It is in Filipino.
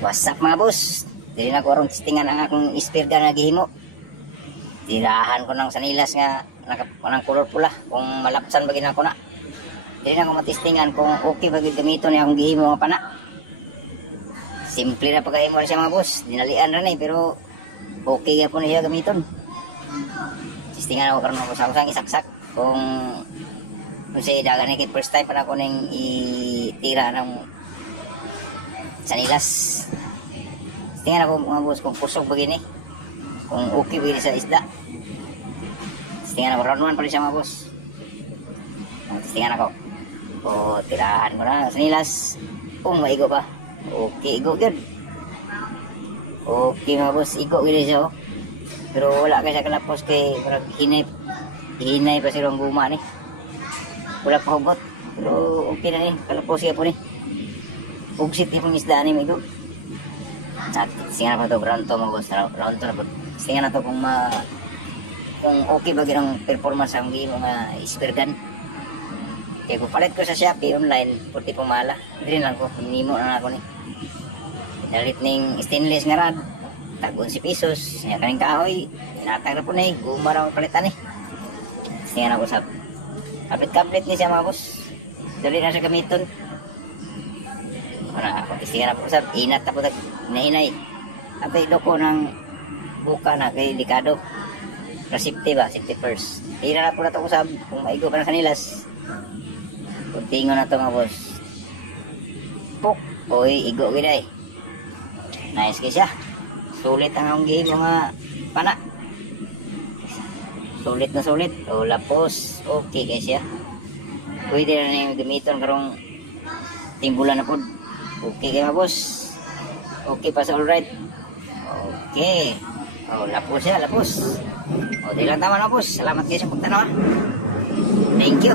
What's up mga boss? Dili na ko ron testingan ang akong spear gun nga gihimo. Tirahan ko ng sanilas nga nang color pula kung malapsan ba ginako na. Dili na ko matestingan kung okay ba gid gamiton ni akong gihimo nga pana. Simple na pagahimo siya mga boss. Dinalian ra na pero okay gyapon niya gamiton. Testingan ako karon ako sa usang isaksak kung say dagan ni first time para ko ning itira ng sanilas. Tingnan ako mga boss kung pusog begini. Kung okay begini sa isda. Tingnan ako round 1 pa rin siya mga boss. Tingnan ako. O tirahan ko na sanilas. Maigo ba? Okay, igo good. Okay mga boss, igo gini siya oh. Pero wala kasi kalapos kay parang hinay pa silang guma ni. Wala pa hugot. Pero okay na ni, kalapos siya po ni. Ugsit yung isda ni Migo. Singa na pa ito, round to mga boss. Round to na po. Singa na ito kung okay ba ginang performance ang game mga spear gun. Kaya kung palit ko sa Shopee online, puti pong mahala. Hindi lang ko, nimo na ako ni. Dalit ning stainless nga rad. Tag 11 pesos. Nga kaning kahoy. Natag na po na eh. Gumara ang palitan eh. Singa na ko sa kapit-kapit ni siya mga boss. Dali na siya gamiton. Istingan na po sa inat na po nahinay. Apay loko ng buka na kay likado. Safety ba? Safety first. Hira na po na ito ko sa kung maigo pa ng sanilas. Kuntingo na ito mga boss. Puk! Uy, igo giday. Nice kay siya. Sulit ang akong game mga pana. Sulit na sulit. O lapos. Okay kay siya. Pwede na yung gamiton karong timbulan na po. Okay kayo mga boss. Okay pa sa alright. Okay. Lapos siya, lapos. Di lang tama na boss. Salamat kayo sa pagtanaw. Thank you.